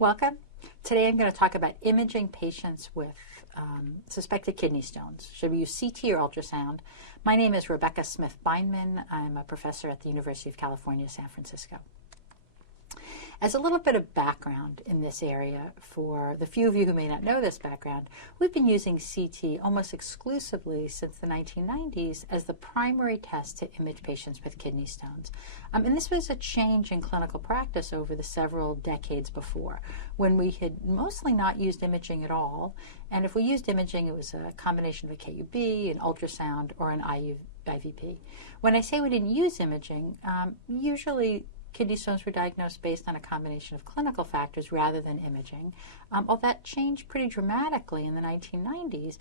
Welcome. Today I'm going to talk about imaging patients with suspected kidney stones. Should we use CT or ultrasound? My name is Rebecca Smith-Bindman. I'm a professor at the University of California, San Francisco. As a little bit of background in this area, for the few of you who may not know this background, we've been using CT almost exclusively since the 1990s as the primary test to image patients with kidney stones. And this was a change in clinical practice over the several decades before, when we had mostly not used imaging at all. And if we used imaging, it was a combination of a KUB, an ultrasound, or an IVP. When I say we didn't use imaging, usually kidney stones were diagnosed based on a combination of clinical factors rather than imaging. Well, that changed pretty dramatically in the 1990s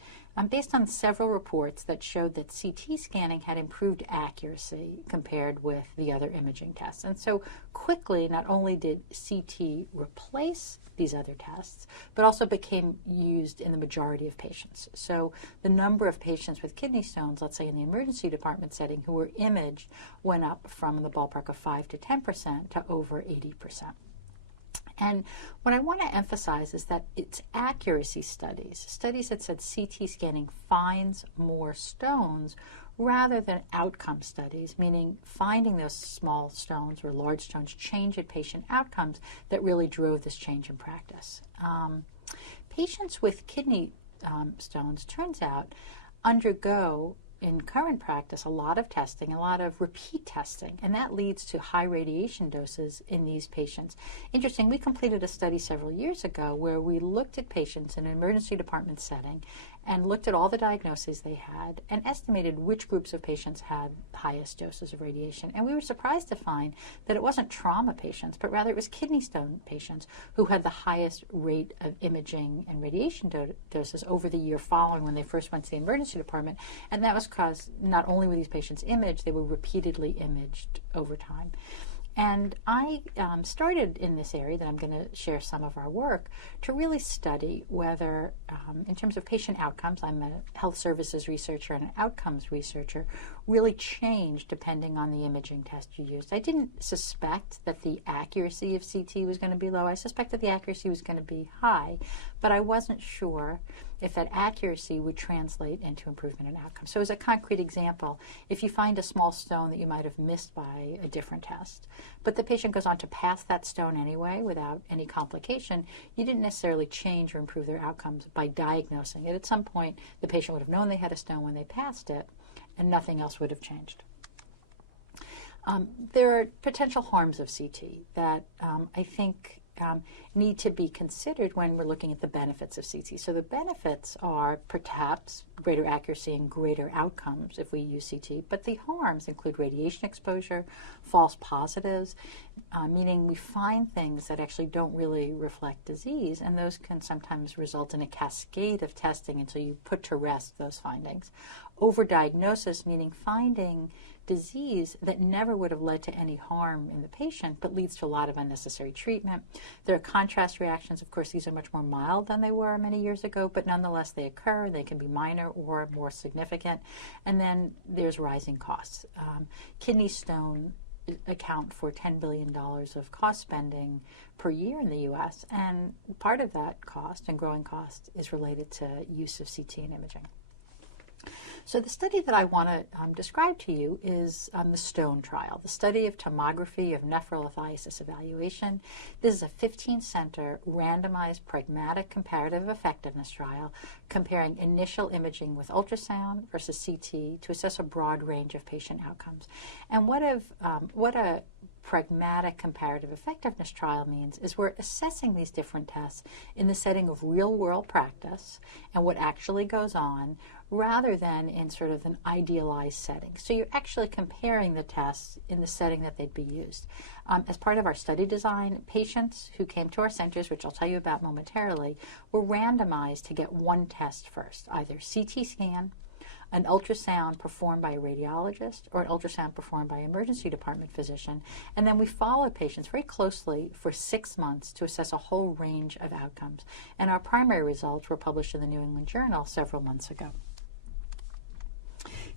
based on several reports that showed that CT scanning had improved accuracy compared with the other imaging tests. And so quickly, not only did CT replace these other tests, but also became used in the majority of patients. So the number of patients with kidney stones, let's say in the emergency department setting, who were imaged went up from the ballpark of 5 to 10% to over 80%. And what I want to emphasize is that it's accuracy studies that said CT scanning finds more stones rather than outcome studies, meaning finding those small stones or large stones change in patient outcomes that really drove this change in practice. Patients with kidney stones, turns out, undergo in current practice a lot of testing, a lot of repeat testing, and that leads to high radiation doses in these patients. Interesting, we completed a study several years ago where we looked at patients in an emergency department setting and looked at all the diagnoses they had and estimated which groups of patients had highest doses of radiation. And we were surprised to find that it wasn't trauma patients, but rather it was kidney stone patients who had the highest rate of imaging and radiation doses over the year following when they first went to the emergency department. And that was because not only were these patients imaged, they were repeatedly imaged over time. And I started in this area that I'm going to share some of our work to really study whether, in terms of patient outcomes, I'm a health services researcher and an outcomes researcher, really changed depending on the imaging test you used. I didn't suspect that the accuracy of CT was going to be low. I suspected the accuracy was going to be high, but I wasn't sure if that accuracy would translate into improvement in outcomes. So as a concrete example, if you find a small stone that you might have missed by a different test, but the patient goes on to pass that stone anyway without any complication, you didn't necessarily change or improve their outcomes by diagnosing it. At some point, the patient would have known they had a stone when they passed it, and nothing else would have changed. There are potential harms of CT that I think need to be considered when we're looking at the benefits of CT. So the benefits are perhaps greater accuracy and greater outcomes if we use CT, but the harms include radiation exposure, false positives, meaning we find things that actually don't really reflect disease, and those can sometimes result in a cascade of testing until you put to rest those findings. Overdiagnosis, meaning finding disease that never would have led to any harm in the patient, but leads to a lot of unnecessary treatment. There are contrast reactions. Of course, these are much more mild than they were many years ago, but nonetheless they occur. They can be minor or more significant. And then there's rising costs. Kidney stone account for $10 billion of cost spending per year in the U.S., and part of that cost and growing cost is related to use of CT and imaging. So the study that I want to describe to you is the STONE trial, the study of tomography of nephrolithiasis evaluation. This is a 15-center randomized pragmatic comparative effectiveness trial comparing initial imaging with ultrasound versus CT to assess a broad range of patient outcomes. And what a pragmatic comparative effectiveness trial means is we're assessing these different tests in the setting of real-world practice and what actually goes on, rather than in sort of an idealized setting. So you're actually comparing the tests in the setting that they'd be used. As part of our study design, patients who came to our centers, which I'll tell you about momentarily, were randomized to get one test first, either CT scan, an ultrasound performed by a radiologist, or an ultrasound performed by an emergency department physician. And then we followed patients very closely for 6 months to assess a whole range of outcomes. And our primary results were published in the New England Journal several months ago.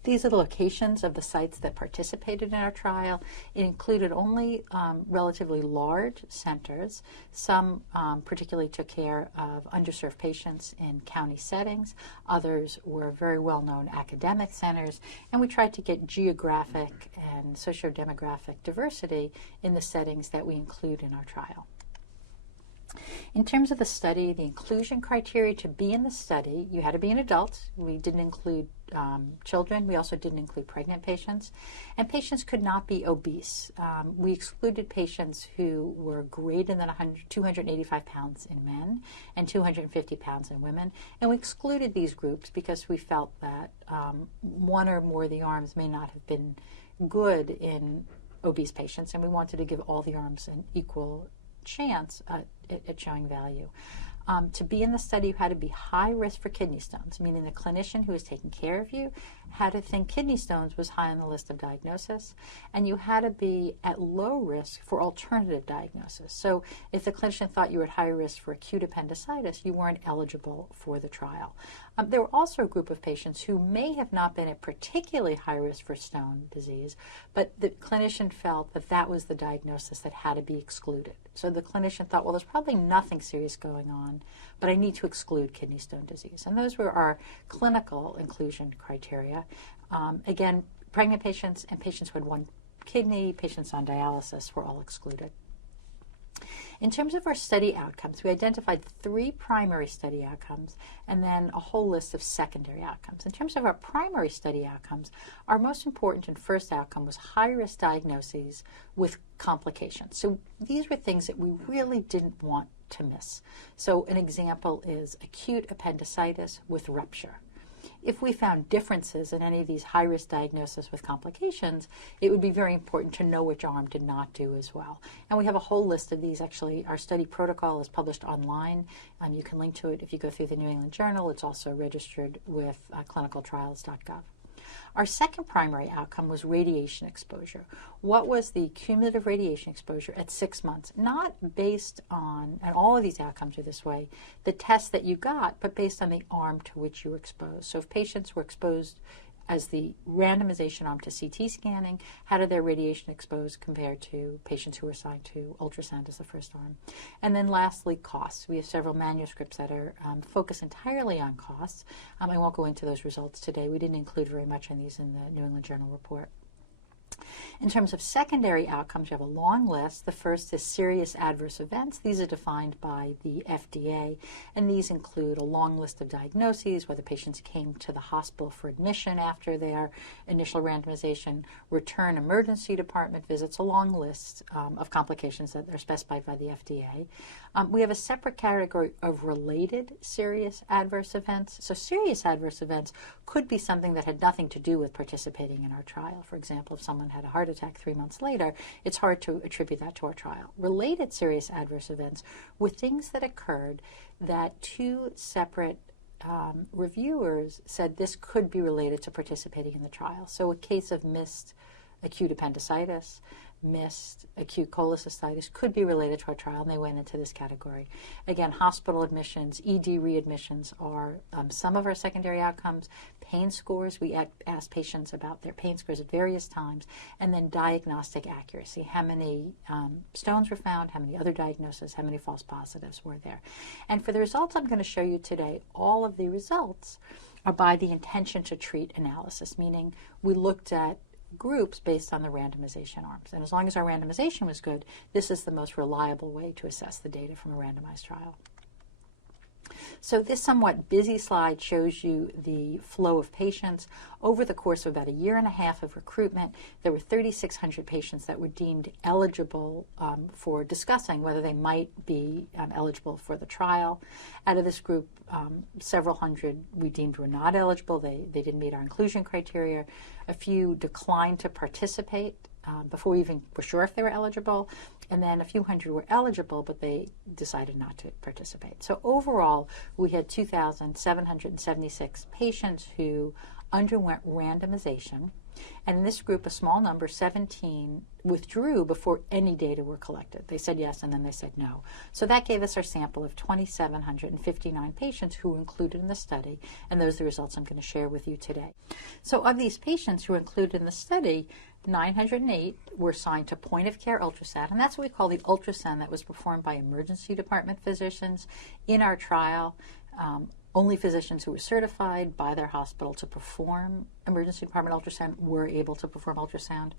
These are the locations of the sites that participated in our trial. It included only relatively large centers. Some particularly took care of underserved patients in county settings. Others were very well-known academic centers. And we tried to get geographic and socio-demographic diversity in the settings that we include in our trial. In terms of the study, the inclusion criteria to be in the study, you had to be an adult. We didn't include children. We also didn't include pregnant patients. And patients could not be obese. We excluded patients who were greater than 285 pounds in men and 250 pounds in women. And we excluded these groups because we felt that one or more of the arms may not have been good in obese patients, and we wanted to give all the arms an equal chance at showing value. To be in the study, you had to be high risk for kidney stones, meaning the clinician who was taking care of you had to think kidney stones was high on the list of diagnosis, and you had to be at low risk for alternative diagnosis. So if the clinician thought you were at high risk for acute appendicitis, you weren't eligible for the trial. There were also a group of patients who may have not been at particularly high risk for stone disease, but the clinician felt that that was the diagnosis that had to be excluded. So the clinician thought, well, there's probably nothing serious going on, but I need to exclude kidney stone disease. And those were our clinical inclusion criteria. Again, pregnant patients and patients who had one kidney, patients on dialysis were all excluded. In terms of our study outcomes, we identified 3 primary study outcomes and then a whole list of secondary outcomes. In terms of our primary study outcomes, our most important and first outcome was high-risk diagnoses with complications. So these were things that we really didn't want to miss. So an example is acute appendicitis with rupture. If we found differences in any of these high-risk diagnoses with complications, it would be very important to know which arm did not do as well. And we have a whole list of these. Actually, our study protocol is published online. You can link to it if you go through the New England Journal. It's also registered with clinicaltrials.gov. Our second primary outcome was radiation exposure. What was the cumulative radiation exposure at 6 months? Not based on, and all of these outcomes are this way, the test that you got, but based on the arm to which you were exposed. So if patients were exposed as the randomization arm to CT scanning, how did their radiation exposed compared to patients who were assigned to ultrasound as the first arm? And then lastly, costs. We have several manuscripts that are focused entirely on costs. I won't go into those results today. We didn't include very much on these in the New England Journal report. In terms of secondary outcomes, you have a long list. The first is serious adverse events. These are defined by the FDA, and these include a long list of diagnoses, whether patients came to the hospital for admission after their initial randomization, return emergency department visits, a long list of complications that are specified by the FDA. We have a separate category of related serious adverse events. So serious adverse events could be something that had nothing to do with participating in our trial. For example, if someone had a heart attack 3 months later, it's hard to attribute that to our trial. Related serious adverse events were things that occurred that 2 separate reviewers said this could be related to participating in the trial. So a case of missed acute appendicitis, missed acute cholecystitis could be related to our trial, and they went into this category. Again, hospital admissions, ED readmissions are some of our secondary outcomes. Pain scores, we asked patients about their pain scores at various times, and then diagnostic accuracy. How many stones were found, how many other diagnoses, how many false positives were there. And for the results I'm going to show you today, all of the results are by the intention to treat analysis, meaning we looked at groups based on the randomization arms. And as long as our randomization was good, this is the most reliable way to assess the data from a randomized trial. So this somewhat busy slide shows you the flow of patients. Over the course of about a year and a half of recruitment, there were 3,600 patients that were deemed eligible for discussing whether they might be eligible for the trial. Out of this group, several hundred we deemed were not eligible. They didn't meet our inclusion criteria. A few declined to participate before we even were sure if they were eligible. And then a few hundred were eligible, but they decided not to participate. So overall, we had 2,776 patients who underwent randomization. And in this group, a small number, 17, withdrew before any data were collected. They said yes, and then they said no. So that gave us our sample of 2,759 patients who were included in the study, and those are the results I'm going to share with you today. So of these patients who were included in the study, 908 were assigned to point-of-care ultrasound, and that's what we call the ultrasound that was performed by emergency department physicians in our trial. Only physicians who were certified by their hospital to perform emergency department ultrasound were able to perform ultrasound.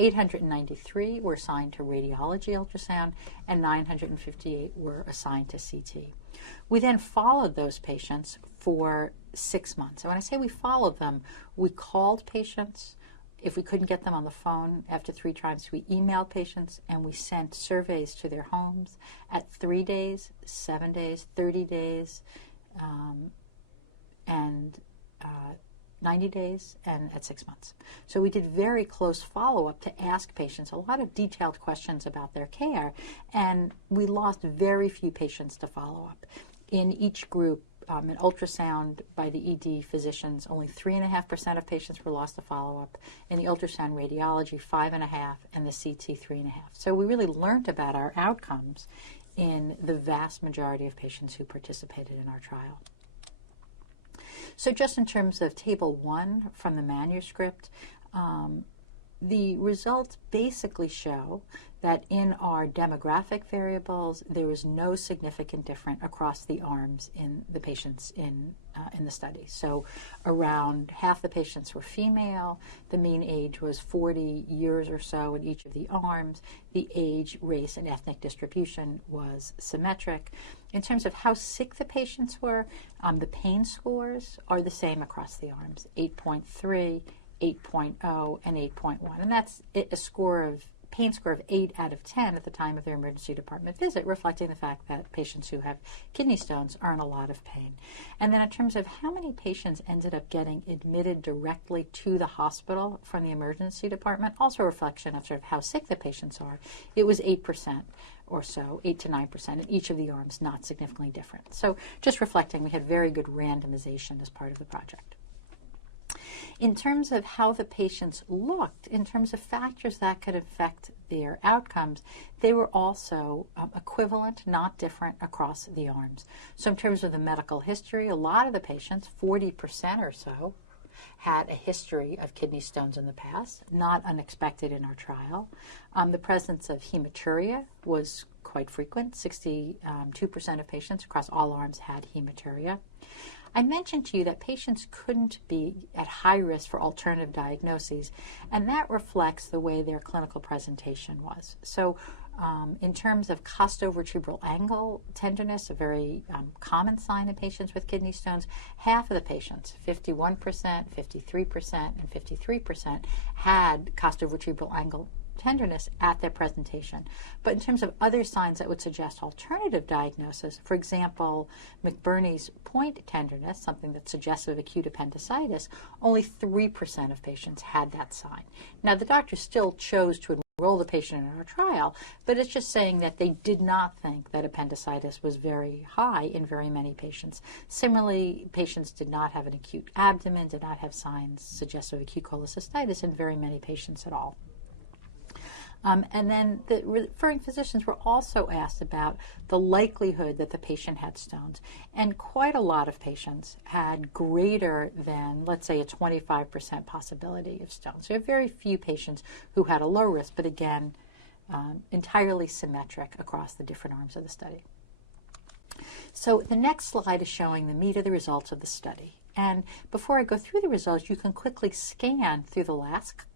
893 were assigned to radiology ultrasound, and 958 were assigned to CT. We then followed those patients for 6 months. And when I say we followed them, we called patients. If we couldn't get them on the phone after 3 times, we emailed patients, and we sent surveys to their homes at 3 days, 7 days, 30 days, and 90 days, and at 6 months. So we did very close follow-up to ask patients a lot of detailed questions about their care, and we lost very few patients to follow-up. In each group, in ultrasound by the ED physicians, only 3.5% of patients were lost to follow-up. In the ultrasound radiology, 5.5%, and the CT, 3.5%. So we really learned about our outcomes in the vast majority of patients who participated in our trial. So just in terms of Table 1 from the manuscript, the results basically show that in our demographic variables, there was no significant difference across the arms in the patients in the study. So around half the patients were female. The mean age was 40 years or so in each of the arms. The age, race, and ethnic distribution was symmetric. In terms of how sick the patients were, the pain scores are the same across the arms, 8.3, 8.0, and 8.1. And that's a pain score of 8 out of 10 at the time of their emergency department visit, reflecting the fact that patients who have kidney stones are in a lot of pain. And then in terms of how many patients ended up getting admitted directly to the hospital from the emergency department, also a reflection of sort of how sick the patients are, it was 8% or so, 8 to 9% in each of the arms, not significantly different. So just reflecting, we had very good randomization as part of the project. In terms of how the patients looked, in terms of factors that could affect their outcomes, they were also equivalent, not different, across the arms. So in terms of the medical history, a lot of the patients, 40% or so, had a history of kidney stones in the past, not unexpected in our trial. The presence of hematuria was quite frequent. 62% of patients across all arms had hematuria. I mentioned to you that patients couldn't be at high risk for alternative diagnoses, and that reflects the way their clinical presentation was. So in terms of costovertebral angle tenderness, a very common sign in patients with kidney stones, half of the patients, 51%, 53%, and 53%, had costovertebral angle tenderness at their presentation. But in terms of other signs that would suggest alternative diagnosis, for example, McBurney's point tenderness, something that's suggestive of acute appendicitis, only 3% of patients had that sign. Now, the doctor still chose to enroll the patient in our trial, but it's just saying that they did not think that appendicitis was very high in very many patients. Similarly, patients did not have an acute abdomen, did not have signs suggestive of acute cholecystitis in very many patients at all. And then the referring physicians were also asked about the likelihood that the patient had stones. And quite a lot of patients had greater than, let's say, a 25% possibility of stones. So very few patients who had a low risk, but again, entirely symmetric across the different arms of the study. So the next slide is showing the meat of the results of the study. And before I go through the results, you can quickly scan through the last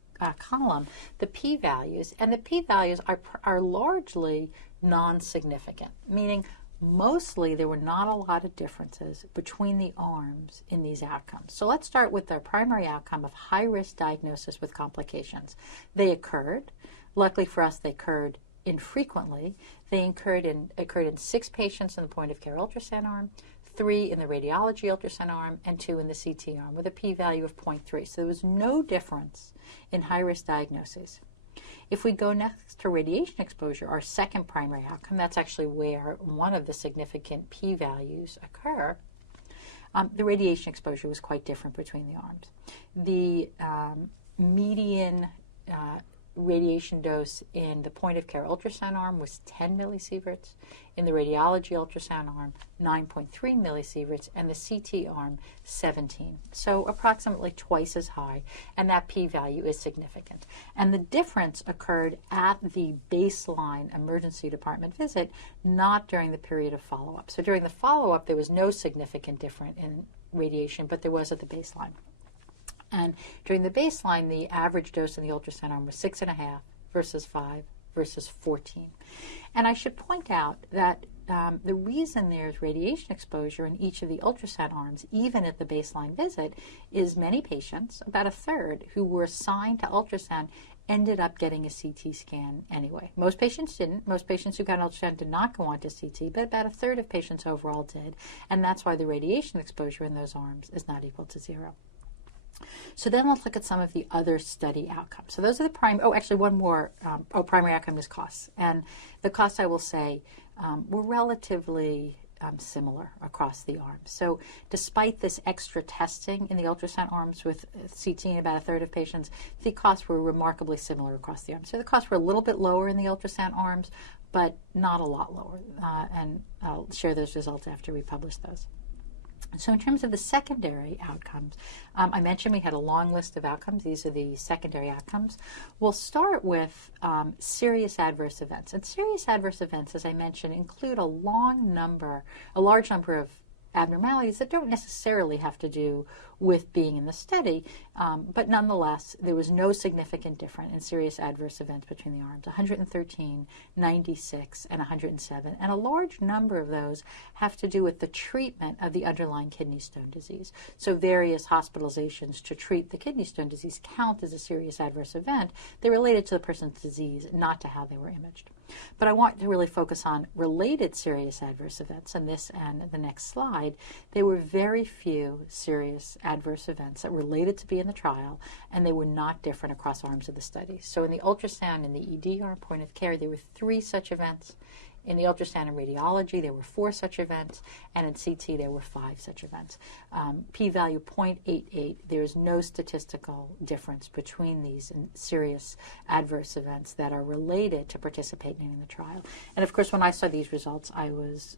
column the p-values, and the p-values are largely non-significant, meaning mostly there were not a lot of differences between the arms in these outcomes. So let's start with the primary outcome of high-risk diagnosis with complications. They occurred. Luckily for us, they occurred infrequently. They occurred in 6 patients in the point-of-care ultrasound arm, 3 in the radiology ultrasound arm, and 2 in the CT arm, with a p-value of 0.3. So there was no difference in high-risk diagnoses. If we go next to radiation exposure, our second primary outcome, that's actually where one of the significant p-values occur, the radiation exposure was quite different between the arms. The median radiation dose in the point-of-care ultrasound arm was 10 millisieverts. In the radiology ultrasound arm, 9.3 millisieverts, and the CT arm, 17. So approximately twice as high, and that p-value is significant. And the difference occurred at the baseline emergency department visit, not during the period of follow-up. So during the follow-up, there was no significant difference in radiation, but there was at the baseline. And during the baseline, the average dose in the ultrasound arm was 6.5 versus 5 versus 14. And I should point out that the reason there's radiation exposure in each of the ultrasound arms, even at the baseline visit, is many patients, about a third, who were assigned to ultrasound ended up getting a CT scan anyway. Most patients didn't. Most patients who got an ultrasound did not go on to CT, but about a third of patients overall did. And that's why the radiation exposure in those arms is not equal to 0. So then let's look at some of the other study outcomes. So those are the primary outcome is costs. And the costs, I will say, were relatively similar across the arms. So despite this extra testing in the ultrasound arms with CT in about a third of patients, the costs were remarkably similar across the arms. So the costs were a little bit lower in the ultrasound arms, but not a lot lower. And I'll share those results after we publish those. So in terms of the secondary outcomes, I mentioned we had a long list of outcomes. These are the secondary outcomes. We'll start with serious adverse events. And serious adverse events, as I mentioned, include a large number of abnormalities that don't necessarily have to do with being in the study, but nonetheless, there was no significant difference in serious adverse events between the arms, 113, 96, and 107. And a large number of those have to do with the treatment of the underlying kidney stone disease. So various hospitalizations to treat the kidney stone disease count as a serious adverse event. They're related to the person's disease, not to how they were imaged. But I want to really focus on related serious adverse events, and this and the next slide. There were very few serious adverse events that were related to be in the trial, and they were not different across arms of the study. So in the ultrasound and the ED arm, point of care, there were 3 such events. In the ultrasound and radiology, there were 4 such events, and in CT, there were 5 such events. P-value 0.88, there is no statistical difference between these serious adverse events that are related to participating in the trial. And of course, when I saw these results, I was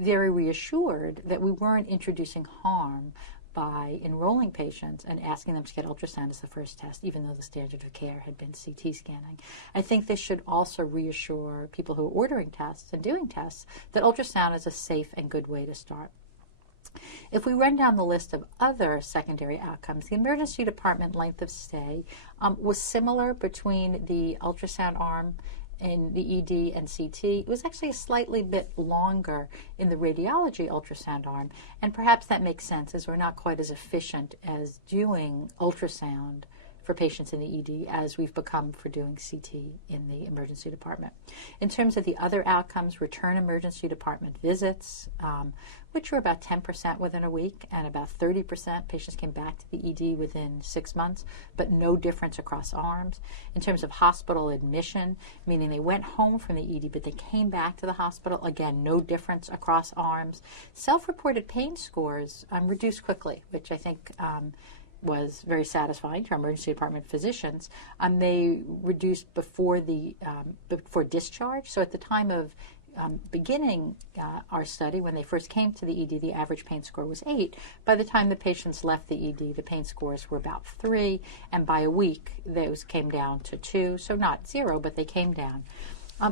very reassured that we weren't introducing harm by enrolling patients and asking them to get ultrasound as the first test, even though the standard of care had been CT scanning. I think this should also reassure people who are ordering tests and doing tests that ultrasound is a safe and good way to start. If we run down the list of other secondary outcomes, the emergency department length of stay was similar between the ultrasound arm in the ED and CT. It was actually a slightly bit longer in the radiology ultrasound arm, and perhaps that makes sense as we're not quite as efficient as doing ultrasound for patients in the ED as we've become for doing CT in the emergency department. In terms of the other outcomes, return emergency department visits, which were about 10% within a week, and about 30% patients came back to the ED within 6 months, but no difference across arms. In terms of hospital admission, meaning they went home from the ED, but they came back to the hospital, again, no difference across arms. Self-reported pain scores reduced quickly, which I think was very satisfying to our emergency department physicians. They reduced before discharge. So at the time of beginning our study, when they first came to the ED, the average pain score was 8. By the time the patients left the ED, the pain scores were about 3, and by a week, those came down to 2. So not 0, but they came down.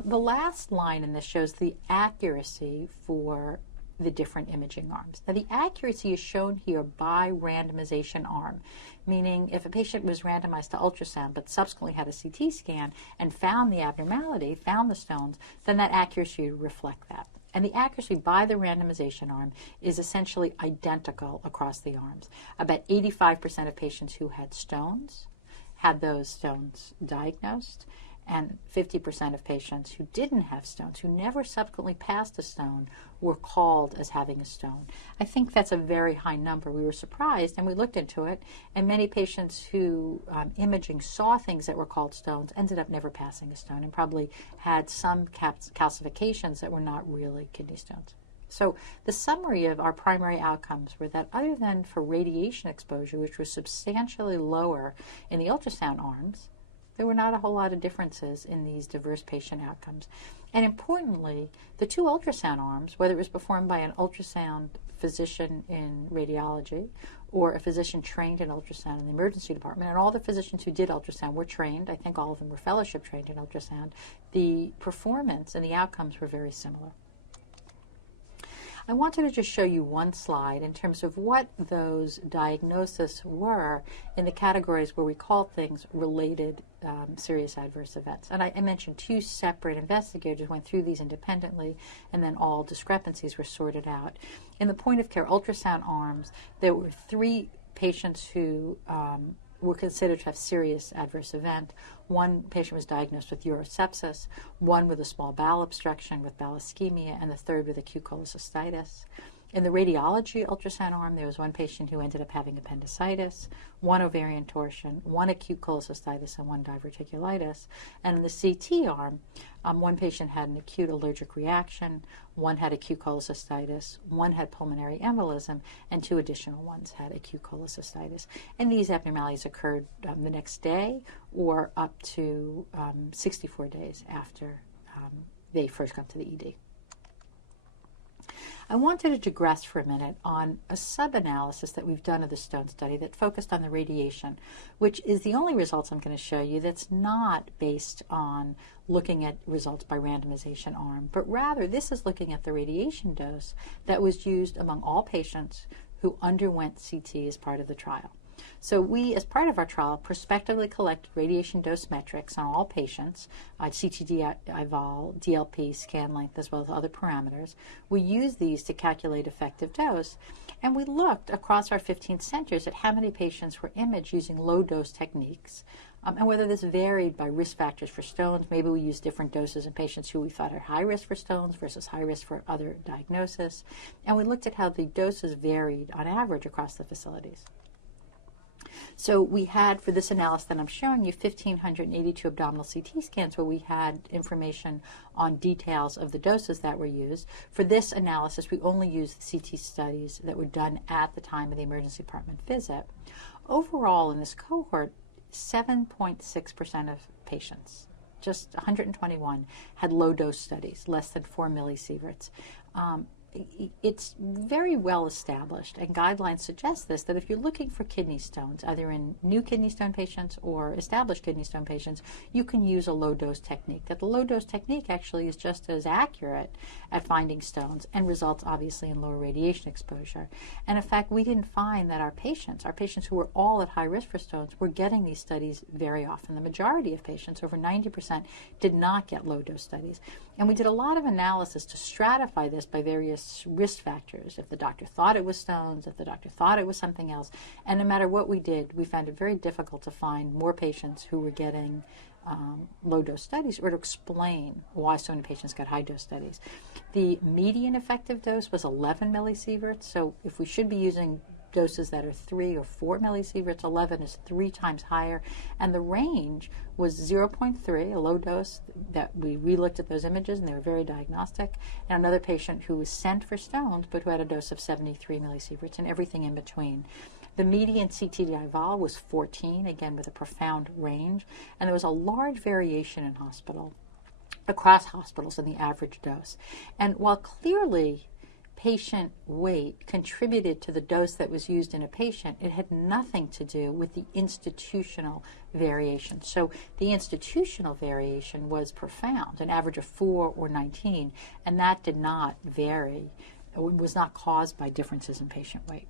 The last line in this shows the accuracy for the different imaging arms. Now, the accuracy is shown here by randomization arm, meaning if a patient was randomized to ultrasound but subsequently had a CT scan and found the abnormality, found the stones, then that accuracy would reflect that. And the accuracy by the randomization arm is essentially identical across the arms. About 85% of patients who had stones had those stones diagnosed, and 50% of patients who didn't have stones, who never subsequently passed a stone, were called as having a stone. I think that's a very high number. We were surprised, and we looked into it, and many patients who imaging saw things that were called stones ended up never passing a stone and probably had some calcifications that were not really kidney stones. So the summary of our primary outcomes were that other than for radiation exposure, which was substantially lower in the ultrasound arms, there were not a whole lot of differences in these diverse patient outcomes. And importantly, the two ultrasound arms, whether it was performed by an ultrasound physician in radiology or a physician trained in ultrasound in the emergency department, and all the physicians who did ultrasound were trained, I think all of them were fellowship trained in ultrasound, the performance and the outcomes were very similar. I wanted to just show you one slide in terms of what those diagnoses were in the categories where we call things related serious adverse events. And I mentioned two separate investigators went through these independently, and then all discrepancies were sorted out. In the point of care ultrasound arms, there were 3 patients who were considered to have serious adverse event. One patient was diagnosed with urosepsis, one with a small bowel obstruction with bowel ischemia, and the third with acute cholecystitis. In the radiology ultrasound arm, there was one patient who ended up having appendicitis, one ovarian torsion, one acute cholecystitis, and one diverticulitis. And in the CT arm, one patient had an acute allergic reaction, one had acute cholecystitis, one had pulmonary embolism, and 2 additional ones had acute cholecystitis. And these abnormalities occurred the next day or up to 64 days after they first come to the ED. I wanted to digress for a minute on a sub-analysis that we've done of the stone study that focused on the radiation, which is the only results I'm going to show you that's not based on looking at results by randomization arm, but rather this is looking at the radiation dose that was used among all patients who underwent CT as part of the trial. So we, as part of our trial, prospectively collected radiation dose metrics on all patients, CT-eval, DLP, scan length, as well as other parameters. We used these to calculate effective dose, and we looked across our 15 centers at how many patients were imaged using low-dose techniques, and whether this varied by risk factors for stones. Maybe we used different doses in patients who we thought are high risk for stones versus high risk for other diagnoses. And we looked at how the doses varied on average across the facilities. So we had, for this analysis that I'm showing you, 1,582 abdominal CT scans where we had information on details of the doses that were used. For this analysis, we only used the CT studies that were done at the time of the emergency department visit. Overall, in this cohort, 7.6% of patients, just 121, had low-dose studies, less than 4 millisieverts. It's very well established, and guidelines suggest this, that if you're looking for kidney stones, either in new kidney stone patients or established kidney stone patients, you can use a low-dose technique. That the low-dose technique actually is just as accurate at finding stones and results obviously in lower radiation exposure. And in fact, we didn't find that our patients who were all at high risk for stones, were getting these studies very often. The majority of patients, over 90%, did not get low-dose studies. And we did a lot of analysis to stratify this by various risk factors, if the doctor thought it was stones, if the doctor thought it was something else. And no matter what we did, we found it very difficult to find more patients who were getting low-dose studies or to explain why so many patients got high-dose studies. The median effective dose was 11 millisieverts, so if we should be using doses that are 3 or 4 millisieverts, 11 is 3 times higher, and the range was 0.3, a low dose that we re-looked at those images and they were very diagnostic, and another patient who was sent for stones but who had a dose of 73 millisieverts, and everything in between. The median CT-eval was 14, again with a profound range, and there was a large variation in across hospitals in the average dose. And while clearly patient weight contributed to the dose that was used in a patient, it had nothing to do with the institutional variation. So the institutional variation was profound, an average of 4 or 19, and that did not vary, it was not caused by differences in patient weight.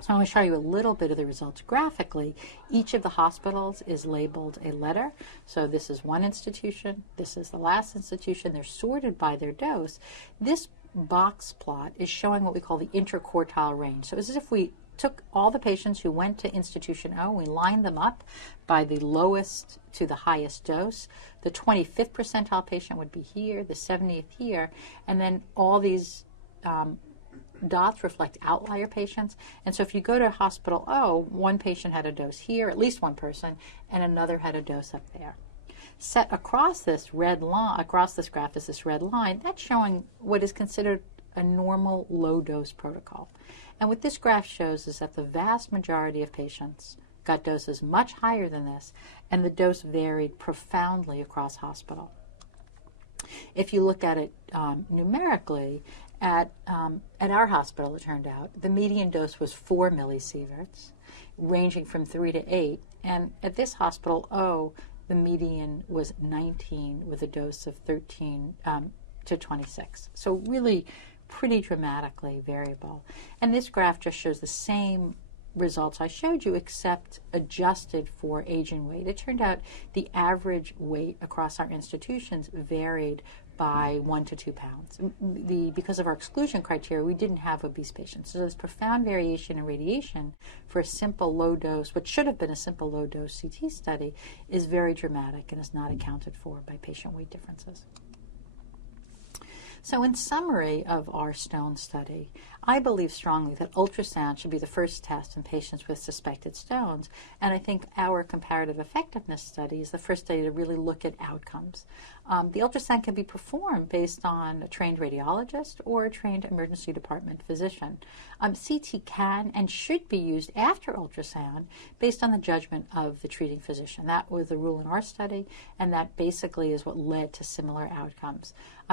So I'm going to show you a little bit of the results graphically. Each of the hospitals is labeled a letter. So this is one institution, this is the last institution. They're sorted by their dose. This box plot is showing what we call the interquartile range. So it's as if we took all the patients who went to institution O, we lined them up by the lowest to the highest dose. The 25th percentile patient would be here, the 70th here, and then all these dots reflect outlier patients. And so if you go to hospital O, one patient had a dose here, at least one person, and another had a dose up there. Set across this red line, across this graph is this red line, that's showing what is considered a normal low-dose protocol. And what this graph shows is that the vast majority of patients got doses much higher than this, and the dose varied profoundly across hospital. If you look at it numerically, at our hospital, it turned out, the median dose was 4 millisieverts, ranging from 3 to 8. And at this hospital, the median was 19 with a dose of 13 to 26. So really pretty dramatically variable. And this graph just shows the same results I showed you, except adjusted for age and weight. It turned out the average weight across our institutions varied by 1 to 2 pounds. Because of our exclusion criteria, we didn't have obese patients. So this profound variation in radiation for a simple low dose, what should have been a simple low dose CT study, is very dramatic and is not accounted for by patient weight differences. So in summary of our stone study, I believe strongly that ultrasound should be the first test in patients with suspected stones, and I think our comparative effectiveness study is the first study to really look at outcomes. The ultrasound can be performed based on a trained radiologist or a trained emergency department physician. CT can and should be used after ultrasound based on the judgment of the treating physician. That was the rule in our study, and that basically is what led to similar outcomes.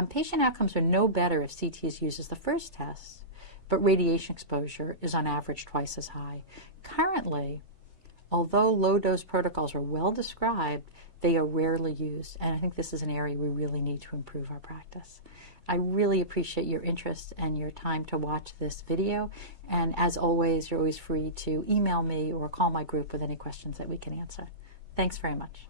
Patient outcomes are no better if CT is used as the first test, but radiation exposure is on average twice as high. Currently, although low-dose protocols are well described, they are rarely used, and I think this is an area we really need to improve our practice. I really appreciate your interest and your time to watch this video, and as always, you're always free to email me or call my group with any questions that we can answer. Thanks very much.